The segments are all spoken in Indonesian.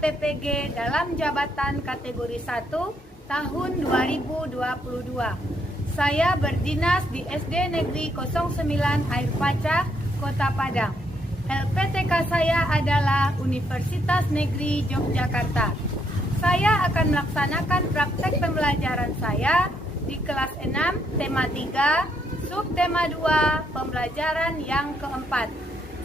PPG dalam jabatan kategori 1 tahun 2022. Saya berdinas di SD Negeri 09 Air Pacah, Kota Padang. LPTK saya adalah Universitas Negeri Yogyakarta. Saya akan melaksanakan praktek pembelajaran saya di kelas 6, tema 3, subtema 2, pembelajaran yang keempat.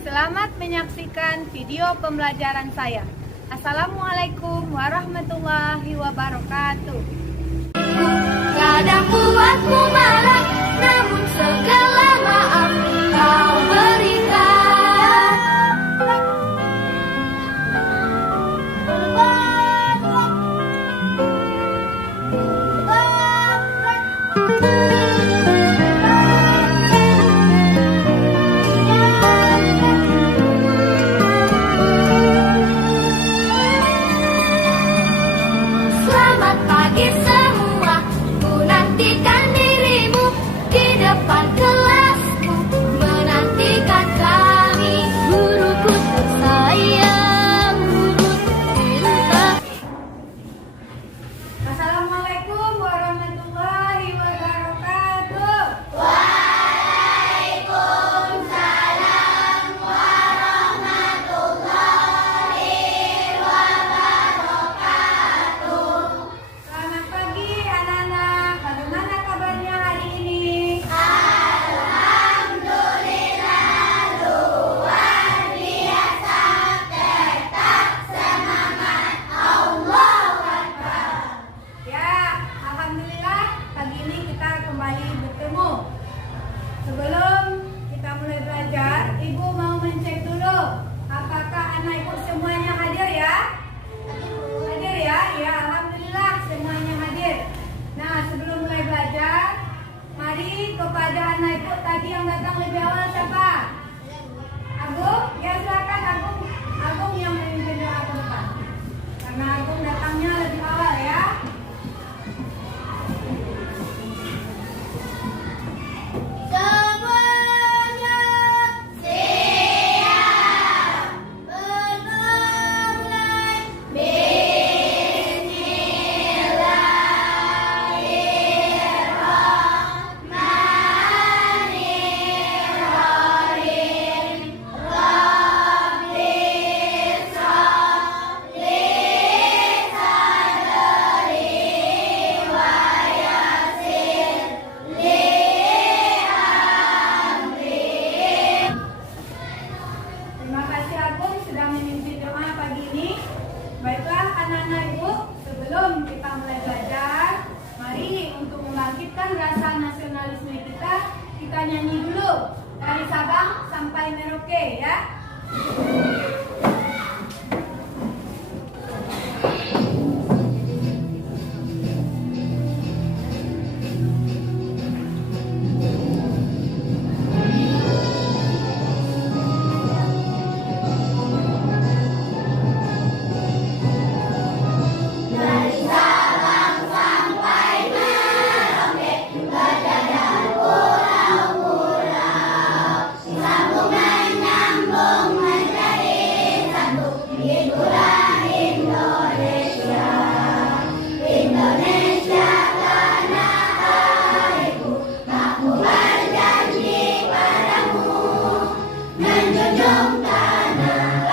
Selamat menyaksikan video pembelajaran saya. Assalamualaikum warahmatullahi wabarakatuh. Kadang buatku marah, namun segala maaf kau berikan. Selamat pagi semua, ku nantikan dirimu di depan kelasku, menantikan kami, guruku tersayang, guruku cinta. Assalamualaikum warahmatullahi wabarakatuh. Waalaikumsalam warahmatullahi wabarakatuh. Selamat pagi anak-anak. Bagaimana kabarnya hari ini? Alhamdulillah, luar biasa, tetap semangat, Allahu Akbar. Ya, alhamdulillah pagi ini kita kembali bertemu. Sebelum kita mulai belajar, Ibu mau mencek dulu apakah anak Ibu semuanya hadir ya? Hadir ya? Ya, alhamdulillah semuanya hadir. Nah, sebelum mulai belajar, mari kepada anak Ibu tadi yang datang lebih awal siapa? Agung? Ya, silakan Agung. Agung yang memimpin doa ke depan. Karena Agung datangnya lebih awal ya. Semuanya siap, bermulai, Bismillahirrahmanirrahim. Rabbi sholli sadri wa yassir li amri. Terima kasih Agung sudah memimpin doa pagi ini. Baiklah anak-anak Ibu, sebelum kita mulai belajar, mari untuk membangkitkan rasa nasionalisme kita nyanyi dulu dari Sabang sampai Merauke ya. Dari Sabang sampai Merauke, berjalan pulau-pulau, sambung menyambung menjadi satu, itulah Indonesia. Indonesia tanah airku, aku berjanji padamu, menjunjung tanah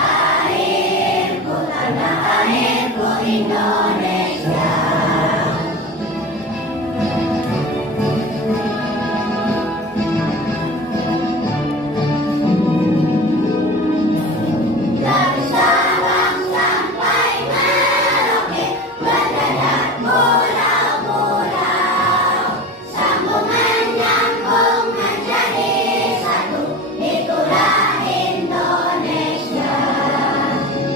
airku Indonesia. Dari Sabang sampai Merauke, berjalan pulau-pulau, sambung menyambung menjadi satu, itulah Indonesia.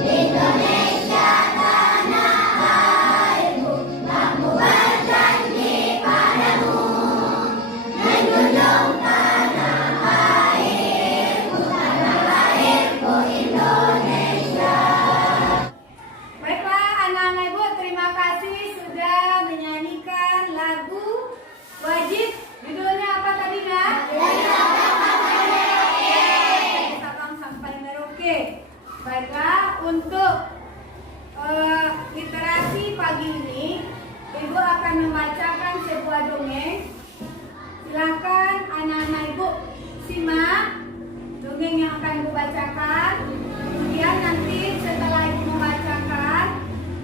Indonesia tanah airku, aku berjanji padamu, menjunjung tanah airku Indonesia. Baiklah anak-anak Ibu, terima kasih sudah menyanyikan lagu wajib. Judulnya apa tadi Nak? Dari Sabang sampai Merauke. Dari Sabang sampai Merauke. Baiklah, untuk Ibu akan membacakan sebuah dongeng. Silakan anak-anak Ibu simak dongeng yang akan Ibu bacakan. Kemudian nanti setelah Ibu membacakan,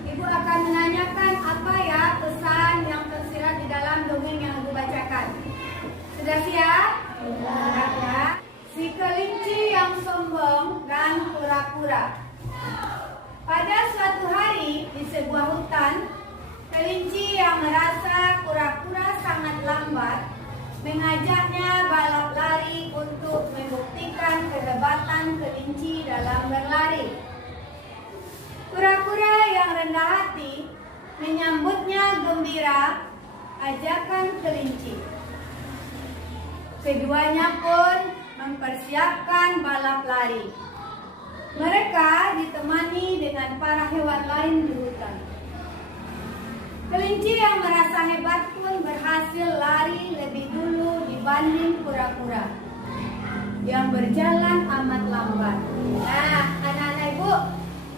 Ibu akan menanyakan apa ya pesan yang tersirat di dalam dongeng yang Ibu bacakan. Sudah siap? Sudah ya. Si kelinci yang sombong dan pura-pura. Pada suatu hari di sebuah hutan, kelinci yang merasa pura-pura sangat lambat mengajaknya balap lari untuk membuktikan kehebatan kelinci dalam berlari. Pura-pura yang rendah hati menyambutnya gembira ajakan kelinci. Keduanya pun mempersiapkan balap lari. Mereka ditemani dengan para hewan lain di hutan. Kelinci yang merasa hebat pun berhasil lari lebih dulu dibanding pura-pura yang berjalan amat lambat. Nah, anak-anak Ibu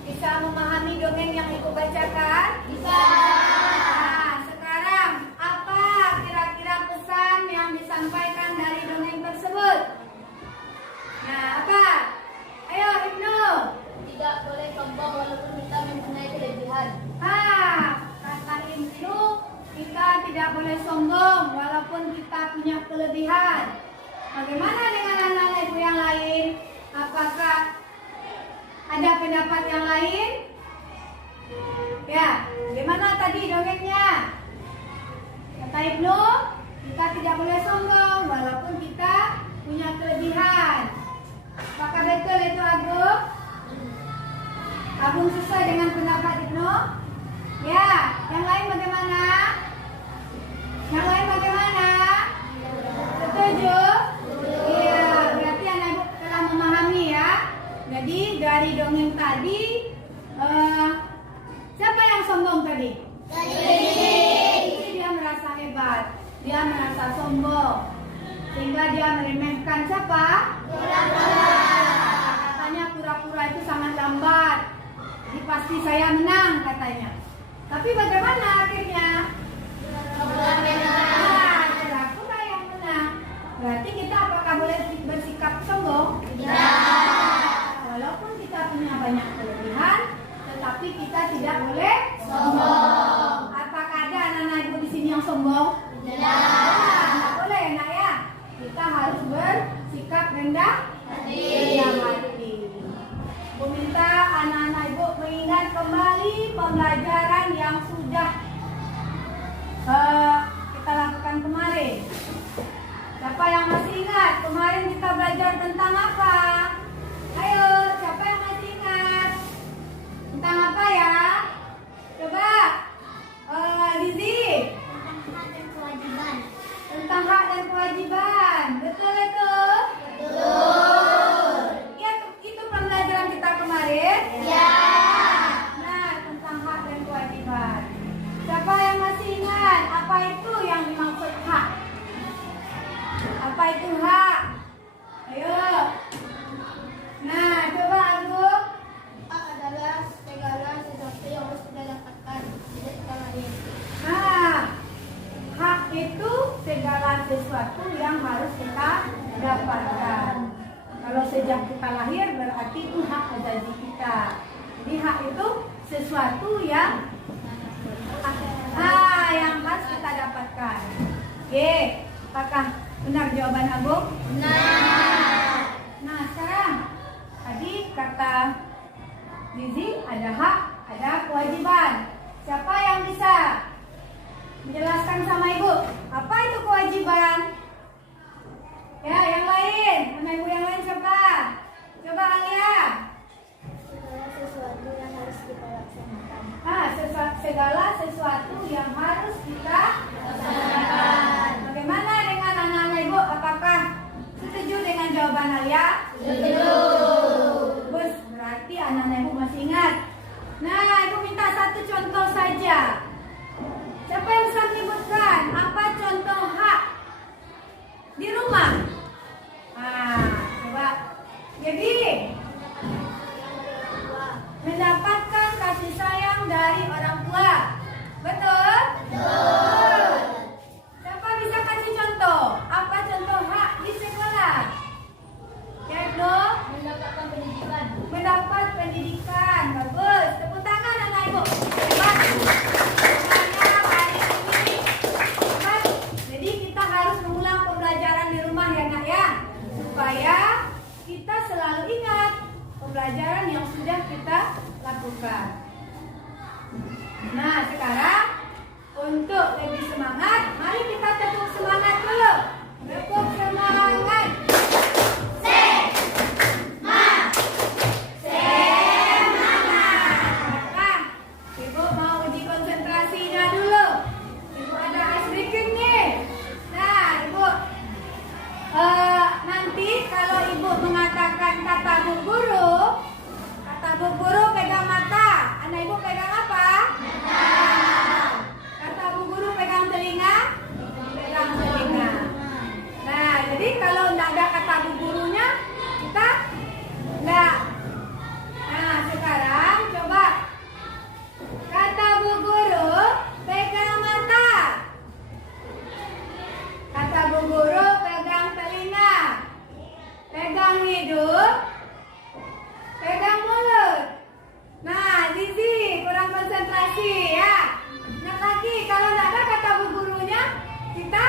bisa memahami dongeng yang Ibu bacakan? Bisa. Nah, sekarang apa kira-kira pesan yang disampaikan dari dongeng tersebut? Nah, apa? Ayo Ibnu. Tidak boleh sombong walaupun kita mempunyai kelebihan. Kata Ibnu, kita tidak boleh sombong walaupun kita punya kelebihan. Bagaimana dengan anak-anak Ibu yang lain? Apakah ada pendapat yang lain? Ya, bagaimana tadi dongengnya? Kata Ibnu, kita tidak boleh sombong walaupun kita punya kelebihan. Apakah betul itu Agung? Agung sesuai dengan pendapat Ibnu? Ya, yang lain bagaimana? Yang lain bagaimana? Setuju? Iya, berarti anak Ibu telah memahami ya. Jadi dari dongeng tadi, siapa yang sombong tadi? Dia merasa hebat, dia merasa sombong, sehingga dia meremehkan siapa? Pura-pura. Katanya pura-pura itu sangat lambat. Jadi pasti saya menang katanya. Tapi bagaimana akhirnya? Pura-pura yang menang. Berarti kita apakah boleh bersikap sombong? Tidak. Walaupun kita punya banyak kelebihan, tetapi kita tidak boleh sombong. Apakah ada anak-anak Ibu di sini yang sombong? Tidak boleh, nak ya. Kita harus bersikap rendah hati. Ibu minta anak-anak Ibu mengingat kembali pembelajaran yang sudah kita lakukan kemarin. Siapa yang masih ingat kemarin kita belajar tentang apa? Ayo, siapa yang masih ingat? Tentang apa ya? Coba, Lizzy. Tentang hak dan kewajiban. Betul itu? Betul. Ya, itu pembelajaran kita kemarin? Ya. Nah, tentang hak dan kewajiban. Siapa yang masih ingat apa itu yang dimaksud hak? Apa itu hak? Ayo. Nah, coba Agung. Hak adalah segala sesuatu yang harus kita dapatkan tidak kita lain. Nah, hak itu segala sesuatu yang harus kita dapatkan. Kalau sejak kita lahir berarti itu hak azazi kita. Jadi hak itu sesuatu yang harus kita dapatkan. Oke, apakah benar jawaban Agung? Benar. Nah, sekarang tadi kata Lizzy ada hak, ada kewajiban. Siapa yang bisa menjelaskan sama Ibu? Apa itu kewajiban? Ya, yang lain. Mana Ibu yang lain siapa? Coba Alia. Segala sesuatu yang harus kita laksanakan. Segala sesuatu yang harus kita laksanakan. Bagaimana dengan anak-anak Ibu? Apakah setuju dengan jawaban Alia? Setuju. Bos, berarti anak-anak Ibu masih ingat. Nah, Ibu minta satu contoh saja. Siapa yang bisa menyebutkan apa contoh hak di rumah? Coba. Jadi, mendapatkan kasih sayang dari orang tua. Betul? Betul. selalu ingat pembelajaran yang sudah kita lakukan. Nah, sekarang untuk lebih semangat, mari kita tepuk semangat dulu. Tepuk semangat. Nah, Ibu mau uji konsentrasinya dulu. Ibu ada ice breaking nih. Nah, Ibu nanti kalau Ibu mengatakan kata Bu Guru pegang mata. Anak Ibu pegang apa? Kata Bu Guru pegang telinga? Pegang telinga. Nah, jadi kalau tidak ada kata Bu Gurunya, kita tidak. Nah, sekarang coba kata Bu Guru pegang mata. Kata Bu Guru pegang telinga. Pegang hidung. Pegang mulut. Nah, Zizi kurang konsentrasi ya. Nah, lagi kalau tidak ada kata Bu Gurunya, kita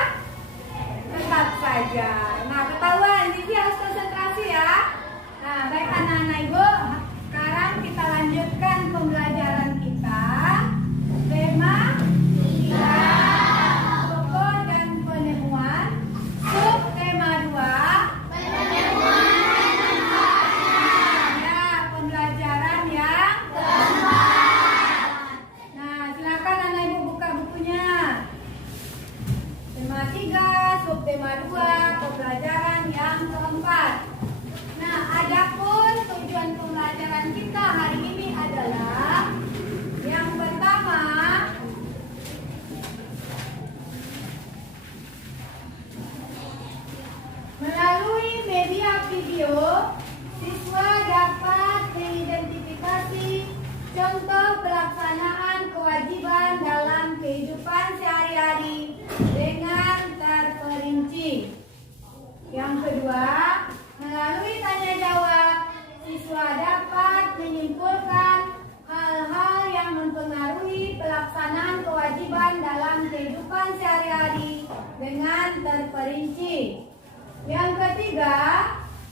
tetap saja. Nah, ketahuan Zizi harus konsentrasi ya. Nah, baik anak-anak Ibu, sekarang kita lanjutkan pembelajaran kita. Tema 3, pokok dan penemuan. Sub tema 2, ya, pembelajaran yang Nah, silakan anak Ibu buka bukunya. Tema 3, sub tema 2, pembelajaran yang keempat. Nah, adapun tujuan pembelajaran kita hari ini adalah yang pertama, melalui media video, siswa dapat mengidentifikasi contoh pelaksanaan kewajiban dalam kehidupan sehari-hari dengan terperinci. Yang kedua, melalui tanya jawab, siswa dapat menyimpulkan hal-hal yang mempengaruhi pelaksanaan kewajiban dalam kehidupan sehari-hari dengan terperinci. Yang ketiga,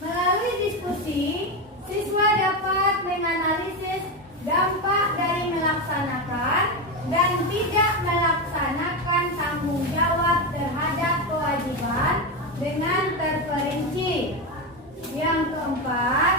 melalui diskusi, siswa dapat menganalisis dampak dari melaksanakan dan tidak melaksanakan tanggung jawab terhadap kewajiban dengan terperinci. Yang keempat,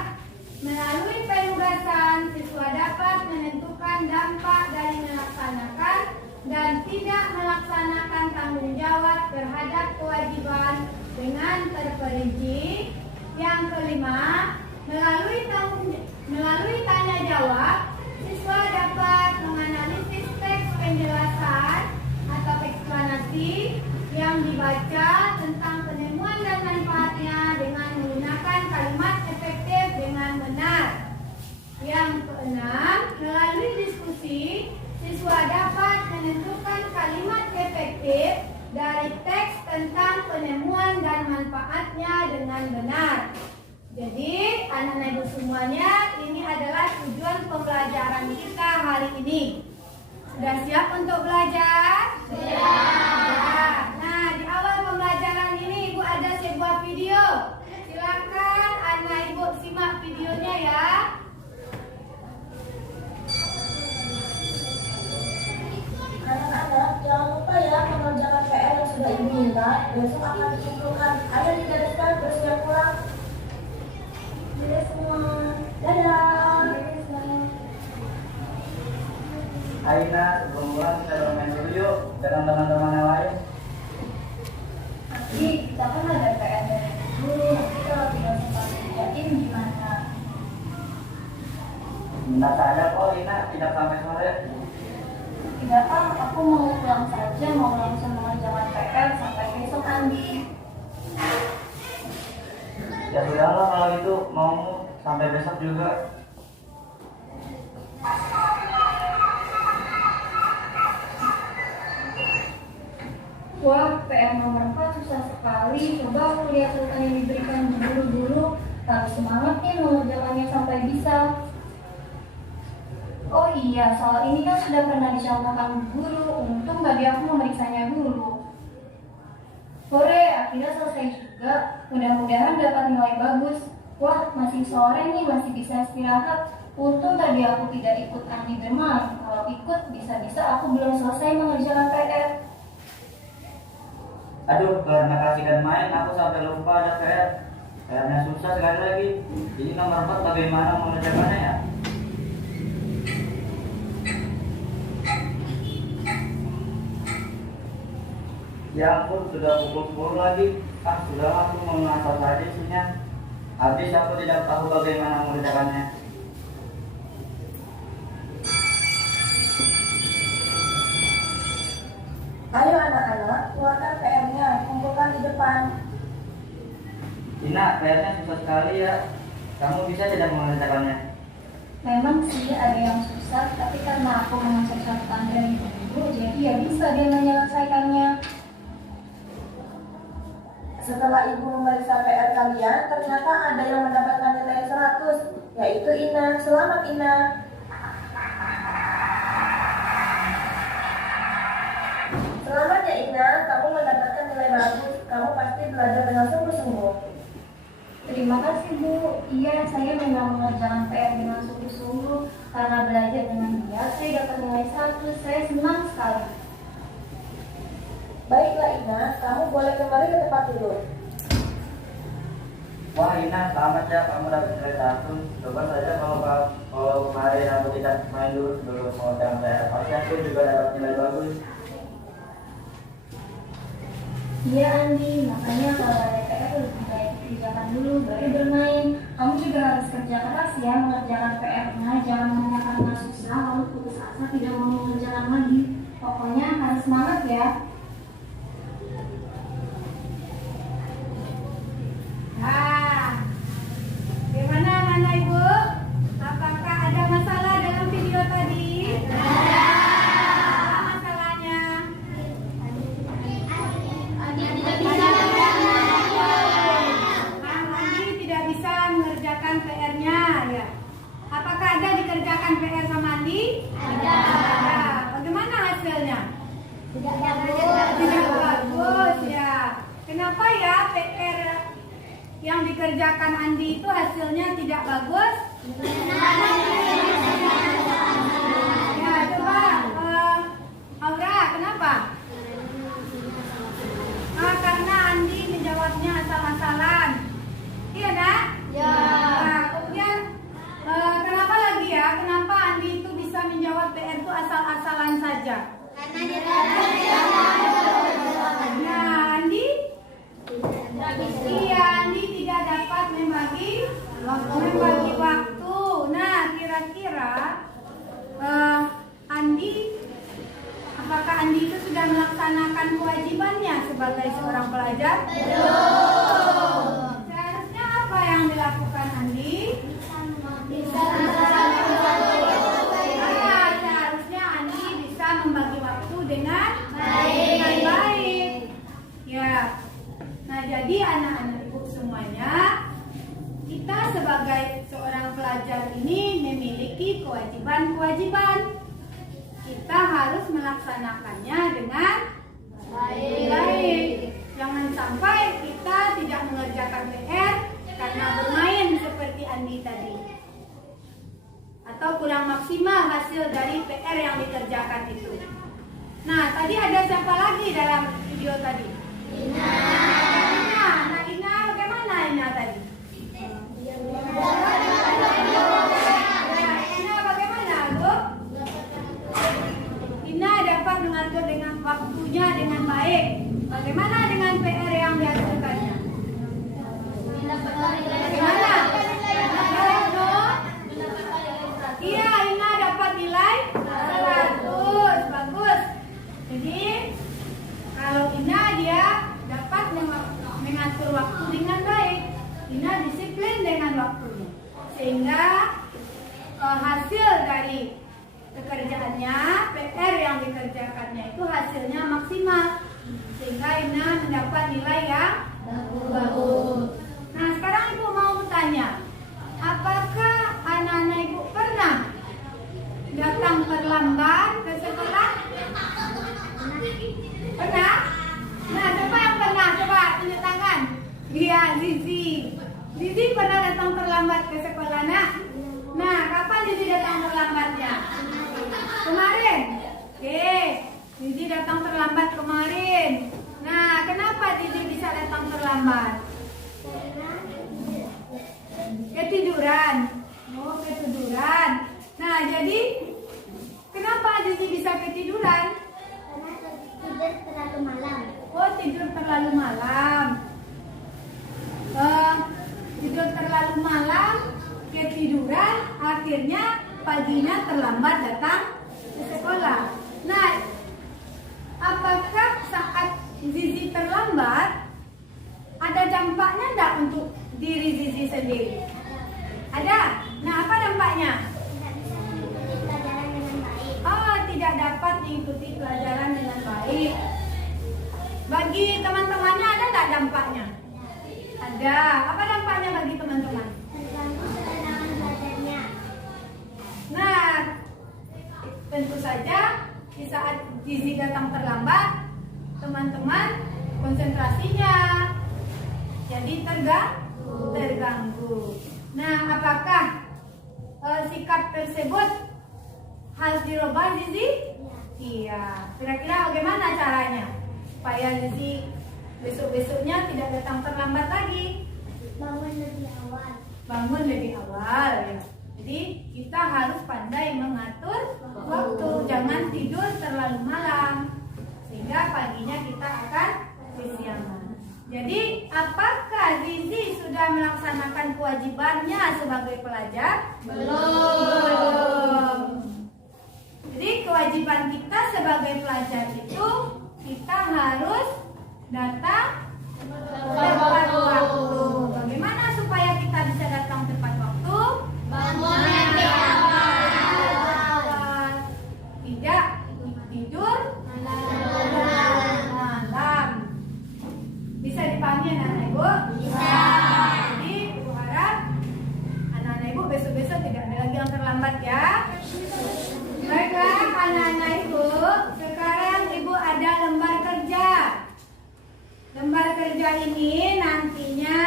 melalui penugasan, siswa dapat menentukan dampak dari melaksanakan dan tidak melaksanakan tanggung jawab terhadap kewajiban dengan terperinci. Yang kelima, melalui tanya jawab, siswa dapat menganalisis teks penjelasan atau eksplanasi yang dibaca tentang penemuan dan manfaatnya dengan menggunakan kalimat efektif dengan benar. Yang keenam, melalui diskusi, siswa dapat menentukan kalimat efektif dari teks tentang penemuan dan manfaatnya dengan benar. Jadi, anak-anak Ibu semuanya, ini adalah tujuan pembelajaran kita hari ini. Sudah siap untuk belajar? Siap. Nah, di awal pembelajaran ini Ibu ada sebuah video. Silakan anak Ibu simak videonya ya. Anak-anak, jangan lupa ya mengerjakan PR yang sudah Ibu minta. Besok akan dikumpulkan. Ayo digariskan, bersiap pulang. Dadah semua. Dadah. Aina, sebelum pulang kita bermain dulu yuk dengan teman-teman yang lain. Nanti kita kan ada PR dari guru. Nanti kalau tidak sempat kerjain gimana? Minta saja kok Ina, tidak sampai sore. Tidak kan, aku mau pulang saja, mau langsung mengerjakan PR sampai besok Andi. Ya sudahlah kalau itu, mau sampai besok juga. Wah, PR nomor 4 susah sekali. Coba aku lihat urutan yang diberikan guru dulu. Harus semangat nih mengerjakannya sampai bisa. Oh iya, soal ini kan sudah pernah dicontohkan guru. Untung tadi aku memeriksanya dulu. Hore, akhirnya selesai juga. Mudah-mudahan dapat nilai bagus. Wah, masih sore nih, masih bisa istirahat. Untung tadi aku tidak ikut Andi bermain. Kalau ikut, bisa-bisa aku belum selesai mengerjakan PR. Aduh, karena kasihkan main aku sampai lupa ada PR. PR-nya susah sekali lagi. Ini nomor 4 bagaimana mengerjakannya ya? Ya ampun, sudah pukul 10 lagi. Sudah aku mengasal saja isinya. Habis aku tidak tahu bagaimana mengerjakannya. Ayo anak-anak, keluarkan PR-nya, kumpulkan di depan. Ina, PR-nya susah sekali ya. Kamu bisa tidak mengerjakannya? Memang sih ada yang susah, tapi karena aku mengecek catatan dari dulu, jadi ya bisa dia menyelesaikannya. Setelah ibu memeriksa PR kalian, ternyata ada yang mendapatkan nilai 100, yaitu Ina. Selamat Ina. Selamat ya Ina, kamu mendapatkan nilai bagus. Kamu pasti belajar dengan sungguh-sungguh. Terima kasih Bu. Iya, saya memang mengerjakan PR dengan sungguh-sungguh. Karena belajar dengan giat, saya dapat nilai 1. Saya senang sekali. Baiklah Ina, kamu boleh kembali ke tempat duduk. Wah Ina, selamat ya kamu dapat nilai 1. Coba saja kalau kemarin aku tidak main dulu mengerjakan PR, pasti aku juga dapat nilai bagus. Iya Andi, makanya kalau ada PR lebih baik dikerjakan dulu baru bermain. Kamu juga harus kerja keras ya mengerjakan PR-nya. Jangan hanya karena susah lalu putus asa tidak mau mengerjakan lagi. Pokoknya harus semangat ya. Gimana anak ibu? Apakah ada masalah dalam video tadi? Ada. Apa masalahnya? Andi tidak bisa mengerjakan PR-nya ya. Apakah ada dikerjakan PR sama Andi? Ada. Bagaimana hasilnya? Tidak bagus ya. Kenapa ya PR yang dikerjakan Andi itu hasilnya tidak bagus? Ya, coba Aura, kenapa? Karena Andi menjawabnya asal-asalan. Iya, Nak? Ya. Nah, kemudian kenapa lagi ya? Kenapa Andi itu bisa menjawab PR itu asal-asalan saja? Nah, Andi? Iya, Andi tidak dapat membagi waktu. Nah, kira-kira apakah Andi itu sudah melaksanakan kewajibannya sebagai seorang pelajar? Belum. Seharusnya apa yang dilakukan Andi? Seharusnya Andi bisa membagi waktu dengan baik. Ya. Nah, jadi anak-anak ibu semuanya, kita sebagai seorang pelajar ini memiliki kewajiban-kewajiban. Kita harus melaksanakannya dengan baik. Jangan sampai kita tidak mengerjakan PR karena bermain seperti Andi tadi. Atau kurang maksimal hasil dari PR yang dikerjakan itu. Nah, tadi ada siapa lagi dalam video tadi? Ina. Ina, bagaimana Ina tadi? Ina bagaimana, Bu? Ina dapat mengatur dengan waktunya dengan baik. Bagaimana dengan PR yang dihasilkannya? Bagaimana? Iya, Ina dapat nilai 100. Bagus. Jadi kalau Ina dia dapat mengatur waktu dengan baik. Ina disiplin dengan waktunya. Sehingga hasil dari pekerjaannya, PR yang dikerjakannya itu hasilnya maksimal. Sehingga Ina mendapat nilai yang bagus. Nah, sekarang Ibu mau bertanya, apakah anak-anak Ibu pernah datang terlambat ke sekolah? Pernah? Nah, siapa yang pernah? Coba tunjuk tangan. Iya, Zizi. Zizi pernah datang terlambat ke sekolah, nak? Nah, kapan Zizi datang terlambatnya? Kemarin. Oke, Zizi datang terlambat kemarin. Nah, kenapa Zizi bisa datang terlambat? Ketiduran. Oh, ketiduran. Nah, jadi kenapa Zizi bisa ketiduran? Karena tidur terlalu malam. Oh, tidur terlalu malam. Tidur terlalu malam, ketiduran, akhirnya paginya terlambat datang ke sekolah. Nah, apakah saat Zizi terlambat ada dampaknya enggak untuk diri Zizi sendiri? Ada. Nah, apa dampaknya? Tidak bisa mengikuti pelajaran dengan baik. Oh, tidak dapat mengikuti pelajaran dengan baik. Bagi teman-temannya ada enggak dampaknya? Ada. Apa dampaknya bagi teman-teman? Terganggu ketenangan belajarnya. Nah, tentu saja di saat Zizi datang terlambat, teman-teman konsentrasinya jadi terganggu. Nah, apakah sikap tersebut harus dirubah, Zizi? Iya. Kira-kira bagaimana caranya supaya Zizi besok-besoknya tidak datang terlambat lagi? Bangun lebih awal. Bangun lebih awal ya. Jadi kita harus pandai mengatur waktu, jangan tidur terlalu malam sehingga paginya kita akan kesiangan. Jadi apakah Zizi sudah melaksanakan kewajibannya sebagai pelajar? Belum. Jadi kewajiban kita sebagai pelajar itu kita harus datang tepat waktu. Bagaimana supaya kita bisa datang tepat waktu? Bangun lebih awal. Tidak tidur malam. Bisa dipahami anak-anak ibu? Bisa. Jadi ibu harap anak-anak ibu besok-besok tidak ada lagi yang terlambat ya. Baiklah anak-anak ibu, sekarang ibu ada lembar kerja. Lembar kerja ini nantinya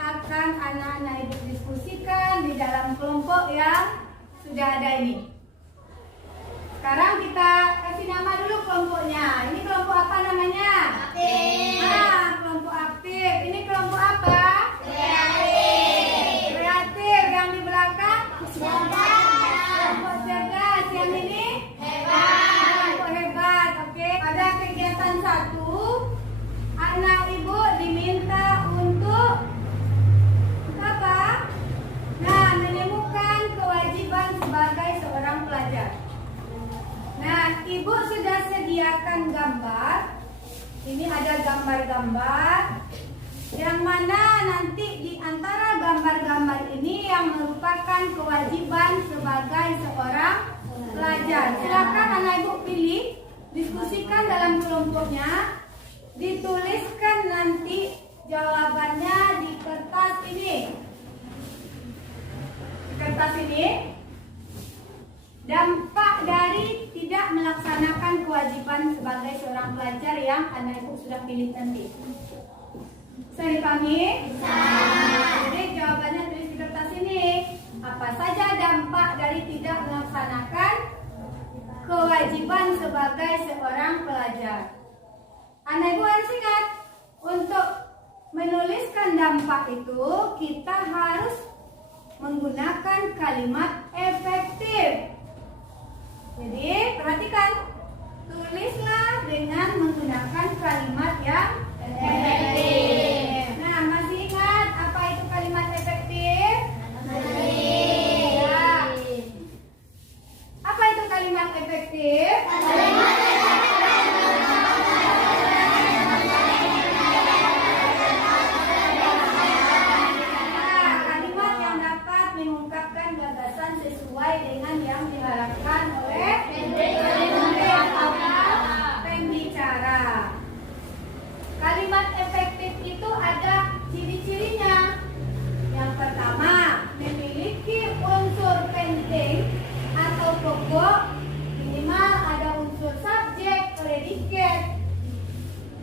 akan anak-anak ibu diskusikan di dalam kelompok yang sudah ada ini. Sekarang kita kasih nama dulu kelompoknya. Ini kelompok apa namanya? Aktif. Nah, kelompok aktif. Ini kelompok apa? Kreatif. Kreatif. Yang di belakang? Cerdas. Kelompok cerdas. Yang ini? Hebat. Kelompok hebat. Oke. Pada kegiatan 1, anak ibu diminta untuk apa? Nah, menemukan kewajiban sebagai seorang pelajar. Nah, ibu sudah sediakan gambar. Ini ada gambar-gambar yang mana nanti di antara gambar-gambar ini yang merupakan kewajiban sebagai seorang pelajar. Silakan anak ibu pilih, diskusikan dalam kelompoknya, dituliskan nanti jawabannya di kertas ini. Di kertas ini. Dampak dari tidak melaksanakan kewajiban sebagai seorang pelajar yang anak ibu sudah pilih nanti. Bisa dipahami? Bisa. Jadi jawabannya tulis di kertas ini. Apa saja dampak dari tidak melaksanakan kewajiban sebagai seorang pelajar? Anak ibu harus ingat, untuk menuliskan dampak itu kita harus menggunakan kalimat efektif. Jadi perhatikan, tulislah dengan menggunakan kalimat yang efektif. Nah, masih ingat apa itu kalimat efektif? Ya. Apa itu kalimat efektif? Kalimat yang dapat mengungkapkan gagasan sesuai dengan yang diharapkan oleh pembicara. Kalimat efektif itu ada ciri-cirinya. Yang pertama, memiliki unsur penting atau pokok, minimal ada unsur subjek, predikat.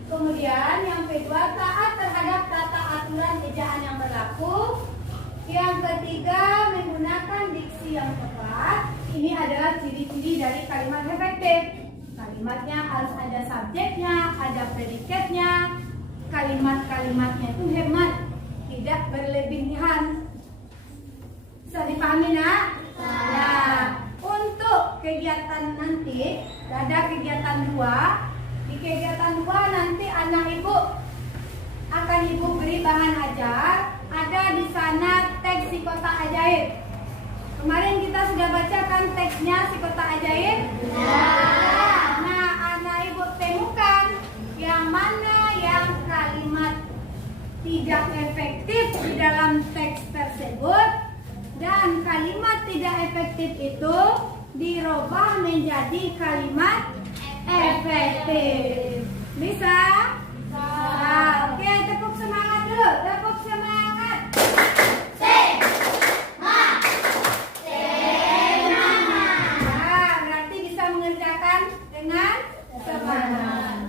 Kemudian yang kedua, taat terhadap tata aturan ejaan yang berlaku. Yang ketiga, menggunakan diksi yang tepat. Ini adalah ciri-ciri dari kalimat efektif. Kalimatnya harus ada subjeknya, ada predikatnya. Kalimat-kalimatnya itu hemat, tidak berlebihan. Bisa dipahami, nak? Nah, untuk kegiatan nanti, ada kegiatan 2. Di kegiatan 2 nanti anak ibu akan ibu beri bahan ajar. Ada di sana teks si kotak ajaib. Kemarin kita sudah bacakan teksnya si kotak ajaib. Nah, anak ibu temukan yang mana yang kalimat tidak efektif di dalam teks tersebut, dan kalimat tidak efektif itu dirubah menjadi kalimat efektif. Bisa? Nah, oke, tepuk semangat dulu. Tepuk semangat. Nah, berarti bisa mengerjakan dengan semangat.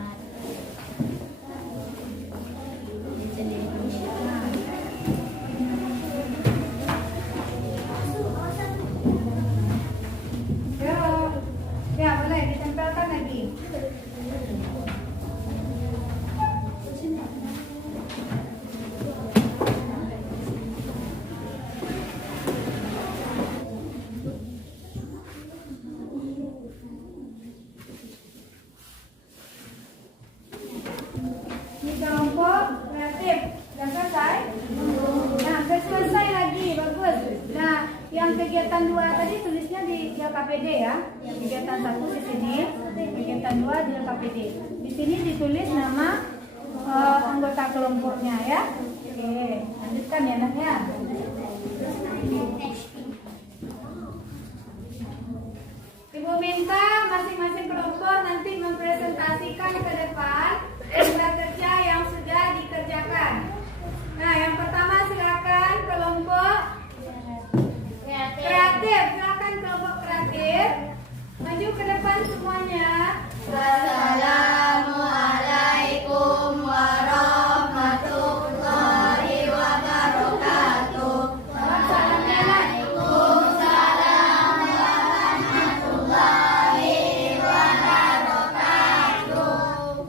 Ya, boleh ditempelkan lagi. Ini kelompok kreatif. Sudah selesai? Nah, selesai lagi. Bagus. Nah, yang kegiatan 2 tadi tulisnya di LKPD ya. Kegiatan 1 di sini, kegiatan 2 di LKPD. Di sini ditulis nama anggota kelompoknya ya. Oke, lanjutkan ya anaknya. Ibu minta masing-masing kelompok nanti mempresentasikan ke depan program kerja yang sudah dikerjakan. Nah, yang pertama silakan kelompok kreatif. Silakan kelompok kreatif. Maju ke depan semuanya. Assalamualaikum warahmatullahi wabarakatuh. Waalaikumsalam warahmatullahi wabarakatuh.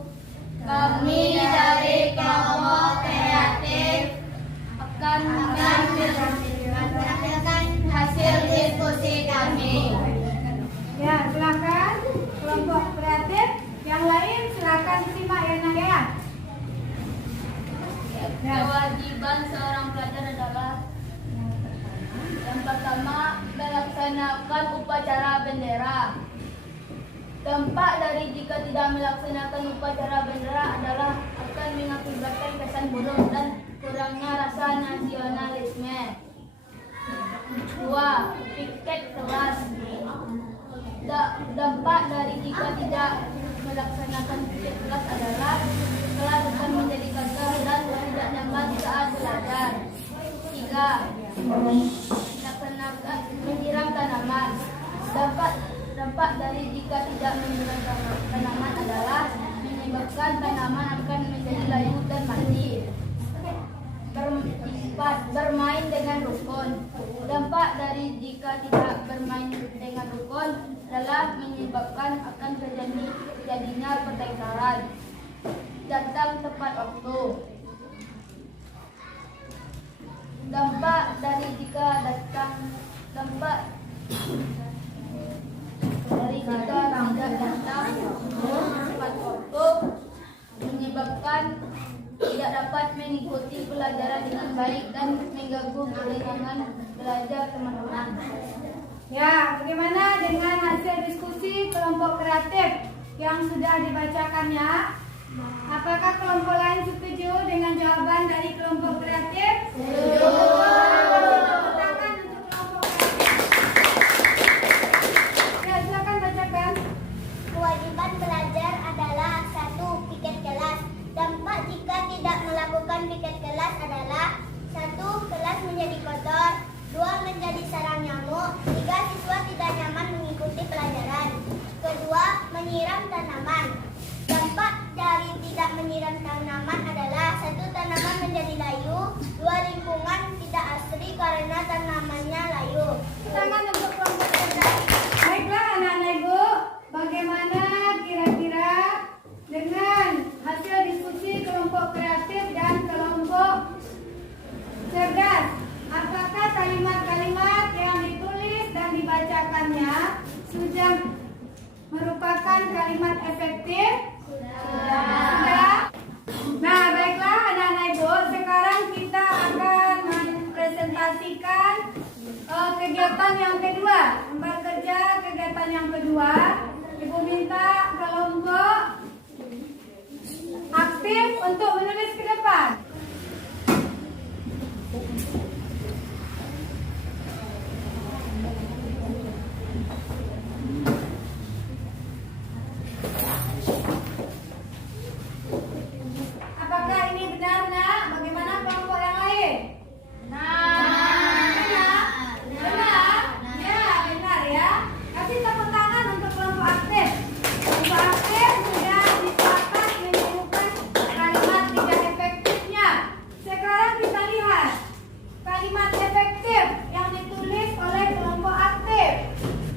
Kami dari kelompok kreatif akan menampilkan hasil diskusi kami. Ya, silakan kelompok kreatif. Yang lain silakan simak ya nak ya. Kewajiban seorang pelajar adalah yang pertama, melaksanakan upacara bendera. Dampak dari jika tidak melaksanakan upacara bendera adalah akan mengakibatkan kesan buruk dan kurangnya rasa nasionalisme. 2. Piket kelas. Dampak dari jika tidak melaksanakan piket kelas adalah kelas akan menjadi kotor dan tidak nyaman saat belajar. 3. Melaksanakan menyiram tanaman. Dampak dari jika tidak menyiram tanaman adalah menyebabkan tanaman akan menjadi layu dan mati. 4. Bermain dengan rukun. Dampak dari jika tidak bermain dengan rukun adalah menyebabkan akan terjadinya pertengkaran. Datang tepat waktu. Dampak dari jika tidak datang tepat waktu menyebabkan tidak dapat mengikuti pelajaran dengan baik dan mengganggu kesenangan belajar teman-teman. Ya, bagaimana dengan hasil diskusi kelompok kreatif yang sudah dibacakannya? Apakah kelompok lain setuju dengan jawaban dari kelompok kreatif? Setuju. Tangan untuk kelompok kreatif. Ya, silakan bacakan. Kewajiban belajar adalah 1. Piket kelas. Dampak jika tidak melakukan piket kelas adalah 1. Kelas menjadi kotor. 2. Menjadi sarang nyamuk. 3. Siswa tidak nyaman mengikuti pelajaran. Kedua, menyiram tanaman. Dampak dari tidak menyiram tanaman adalah 1. Tanaman menjadi layu. 2. Lingkungan tidak asri karena tanamannya layu. Tangan untuk kelompok cerdas. Baiklah anak-anak ibu, bagaimana kira-kira dengan hasil diskusi kelompok kreatif dan kelompok cerdas? Apakah kalimat-kalimat yang ditulis dan dibacakannya sudah merupakan kalimat efektif? Sudah. Nah, baiklah anak-anak ibu, sekarang kita akan mempresentasikan kegiatan yang kedua. Lembar kerja kegiatan yang kedua. Ibu minta kelompok aktif untuk menulis ke depan. Apakah ini benar, Nak? Bagaimana kelompok yang lain? Benar? Ya, benar ya. Kasih tepuk tangan untuk kelompok aktif. Kelompok aktif sudah disepakat menemukan kalimat tidak efektifnya. Sekarang kita lihat kalimat efektif yang ditulis oleh kelompok aktif.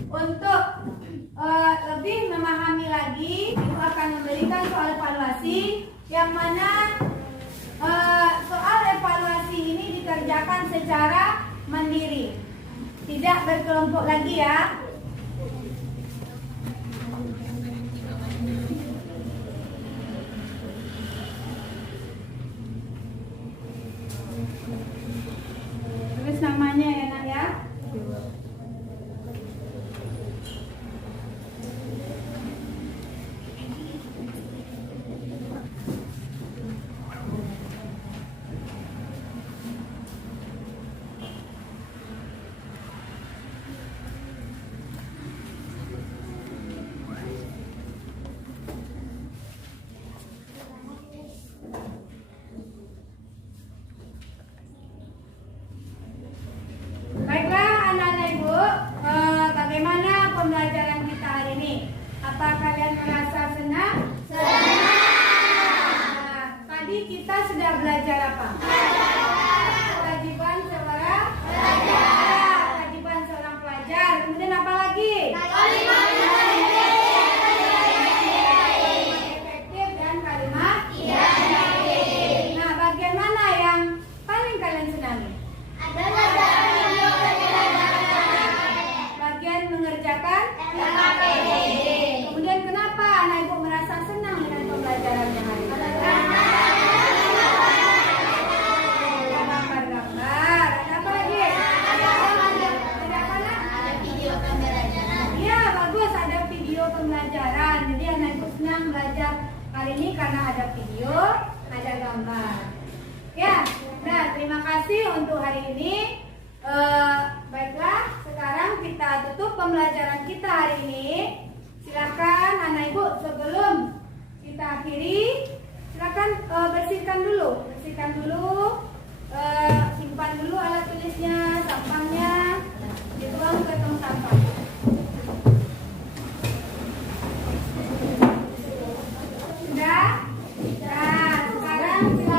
Untuk lebih memahami lagi, Ibu akan memberikan soal evaluasi yang mana soal evaluasi ini dikerjakan secara mandiri, tidak berkelompok lagi ya. Tulis namanya ya Nak ya. Baiklah anak-anak ibu, bagaimana pembelajaran kita hari ini? Apa kalian merasa senang? Senang. Tadi kita sudah belajar apa? Kewajiban seorang pelajar. Kewajiban seorang pelajar. Kemudian apa lagi? Kalimat efektif dan kalimat tidak efektif. Nah, bagian mana yang paling kalian senangi? Bagian mengerjakan LKPD. Kemudian kenapa anak ibu merasa senang dengan pembelajarannya hari ini? Gambar-gambar. Ada apa lagi? Ada apa nak? Ada video pembelajaran. Iya bagus, ada video pembelajaran. Jadi anak ibu senang belajar hari ini karena ada video, ada gambar. Ya, nah terima kasih untuk hari ini. Baiklah, sekarang kita tutup pembelajaran kita hari ini. Silakan anak ibu sebelum kita akhiri, silakan bersihkan dulu, simpan dulu alat tulisnya, sampahnya, dibuang ke tong sampah. Sudah? Nah, sekarang silakan